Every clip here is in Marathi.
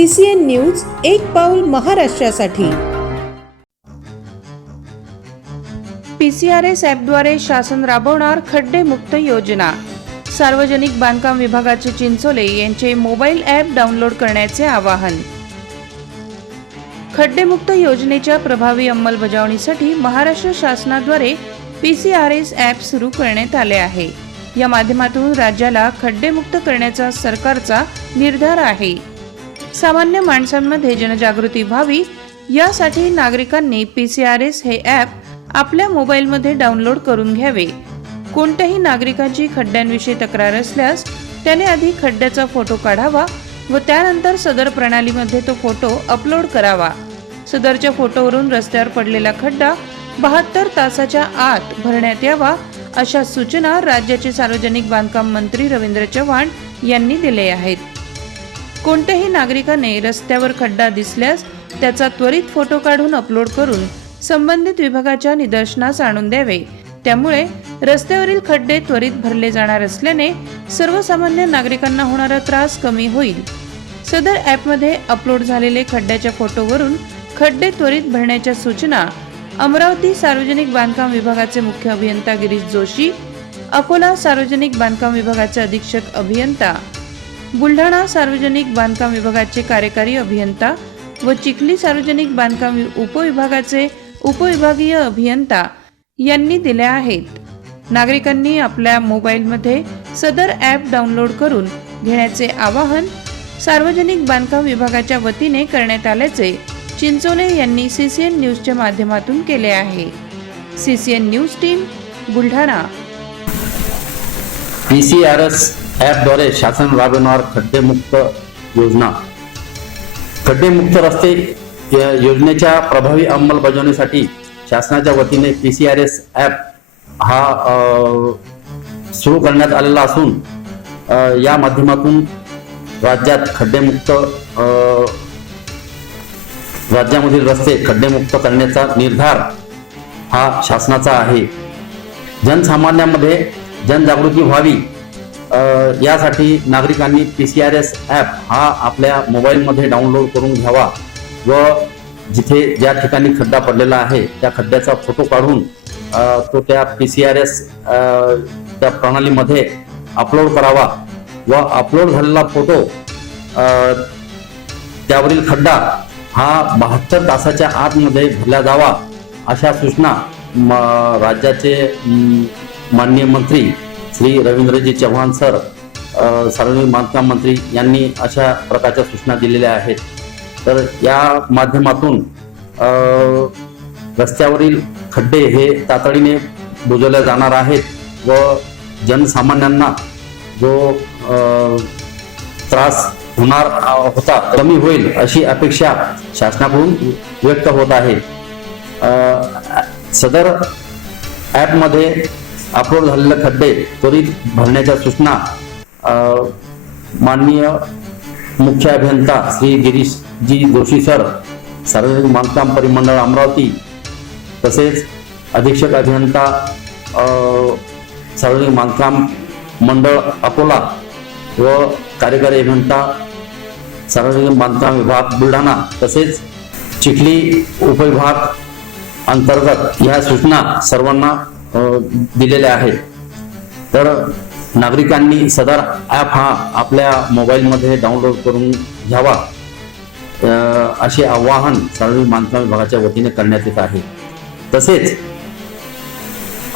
सी सी एन न्यूज एक पाऊल महाराष्ट्रासाठी. पी सी आर एस ॲपद्वारे शासन राबवणार खड्डेमुक्त योजना. सार्वजनिक बांधकाम विभागाचे चिंचोले यांचे मोबाईल ॲप डाउनलोड करण्याचे आवाहन. खड्डेमुक्त योजनेच्या प्रभावी अंमलबजावणीसाठी Maharashtra शासनाद्वारे P C R S app सुरू करण्यात आले आहे. या माध्यमातून राज्याला खड्डेमुक्त करण्याचा सरकारचा निर्धार आहे. सामान्य माणसांमध्ये जनजागृती व्हावी यासाठी नागरिकांनी पी सी आर एस हे ॲप आपल्या मोबाईलमध्ये डाउनलोड करून घ्यावे. कोणत्याही नागरिकाची खड्ड्यांविषयी तक्रार असल्यास त्याने आधी खड्ड्याचा फोटो काढावा व त्यानंतर सदर प्रणालीमध्ये तो फोटो अपलोड करावा. सदरच्या फोटोवरून रस्त्यावर पडलेला खड्डा बहात्तर तासाच्या आत भरण्यात यावा अशा सूचना राज्याचे सार्वजनिक बांधकाम मंत्री रवींद्र चव्हाण यांनी दिले आहेत. कोणत्याही नागरिकाने रस्त्यावर खड्डा दिसल्यास त्याचा त्वरित फोटो काढून अपलोड करून संबंधित विभागाच्या निदर्शनास आणून द्यावे. त्यामुळे रस्त्यावरील खड्डे त्वरित भरले जाणार असल्याने सर्वसामान्य नागरिकांना होणारा त्रास कमी होईल. सदर ॲपमध्ये अपलोड झालेले खड्ड्याच्या फोटोवरून खड्डे त्वरित भरण्याच्या सूचना अमरावती सार्वजनिक बांधकाम विभागाचे मुख्य अभियंता गिरीश जोशी अकोला सार्वजनिक बांधकाम विभागाचे अधीक्षक अभियंता बुलढाणा सार्वजनिक बांधकाम विभागाचे कार्यकारी अभियंता व चिखली सार्वजनिक बांधकाम वि- उपविभागाचे उपविभागीय अभियंता यांनी दिल्या आहेत. नागरिकांनी आपल्या मोबाईलमध्ये सदर ॲप डाउनलोड करून घेण्याचे आवाहन सार्वजनिक बांधकाम विभागाच्या वतीने करण्यात आल्याचे चिंचोले यांनी सी सी एन न्यूजच्या माध्यमातून केले आहे. C C N news team Buldhana. P C R S ॲपद्वारे शासन राबवणार खड्डेमुक्त योजना. खड्डेमुक्त रस्ते योजनेच्या प्रभावी अंमलबजावणीसाठी शासनाच्या वतीने P C R S app हा सुरू करण्यात आलेला असून या माध्यमातून राज्यात खड्डेमुक्त राज्यामधील रस्ते खड्डेमुक्त करण्याचा निर्धार हा शासनाचा आहे. जनसामान्यांमध्ये जनजागृती व्हावी यासाठी नागरिकांनी P C R S app हा आपल्या मोबाईलमध्ये डाउनलोड करून घ्यावा व जिथे ज्या ठिकाणी खड्डा पडलेला आहे त्या खड्ड्याचा फोटो काढून तो त्या पी सी आर एस त्या प्रणालीमध्ये अपलोड करावा व अपलोड झालेला फोटो त्यावरील खड्डा हा बहात्तर तासाच्या आतमध्ये भरला जावा अशा सूचना म, राज्याचे माननीय मंत्री श्री रवींद्रजी चव्हाण सर सार्वजनिक बांधकाम मंत्री यांनी अशा प्रकारच्या सूचना दिलेल्या आहेत. तर या माध्यमातून रस्त्यावरील खड्डे हे तातडीने बुजवले जाणार आहेत व जनसामान्यांना जो त्रास होणार होता कमी होईल अशी अपेक्षा शासनाकडून व्यक्त होत आहे. सदर ॲपमध्ये अपलोड झालेले खड्डे त्वरित भरण्याच्या सूचना. माननीय मुख्य अभियंता श्री गिरीश जी जोशी सर सार्वजनिक बांधकाम परिमंडळ अमरावती तसेच अधीक्षक अभियंता सार्वजनिक बांधकाम मंडळ अकोला व कार्यकारी अभियंता सार्वजनिक बांधकाम विभाग बुलढाणा तसेच चिखली उपविभाग अंतर्गत ह्या सूचना सर्वांना दिलेल्या आहेत. तर नागरिकांनी सदर ॲप हा आपल्या मोबाईलमध्ये डाउनलोड करून घ्यावा. असे आवाहन सार्वजनिक बांधकाम विभागाच्या वतीने करण्यात येत आहे. तसेच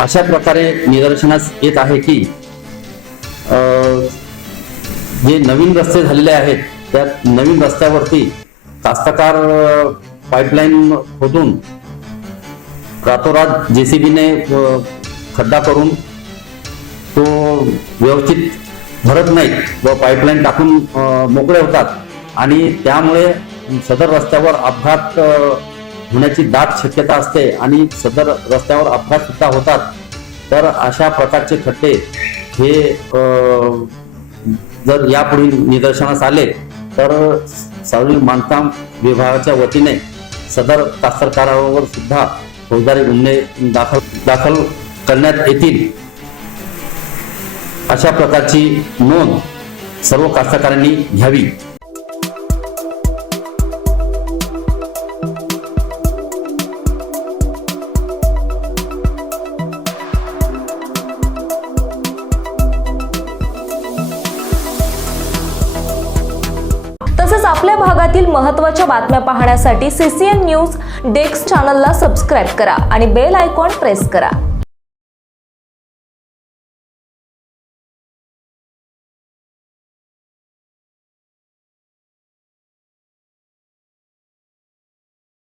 अशा प्रकारे निदर्शनास येत आहे की जे नवीन रस्ते झालेले आहेत त्या नवीन रस्त्यावरती कास्तकार पाईपलाईन खोदून रातोरात जेसीबीने खड्डा करून तो व्यवस्थित भरत नाहीत व पाईपलाईन टाकून मोकळे होतात. आणि त्यामुळे सदर रस्त्यावर अपघात होण्याची दाट शक्यता असते आणि सदर रस्त्यावर अपघात सुद्धा होतात. तर अशा प्रकारचे खड्डे हे जर यापुढे निदर्शनास आले तर सार्वजनिक बांधकाम विभागाच्या वतीने सदर कास्तकारावर सुद्धा फौजदारी गुन्हे दाखल दाखल करण्यात येतील. अशा प्रकारची नोंद सर्व कास्तकारांनी घ्यावी. तसंच आपल्या भागातील महत्त्वाच्या बातम्या पाहण्यासाठी सीसीएन न्यूज डेस्क चॅनलला सबस्क्राईब करा आणि बेल आयकॉन प्रेस करा.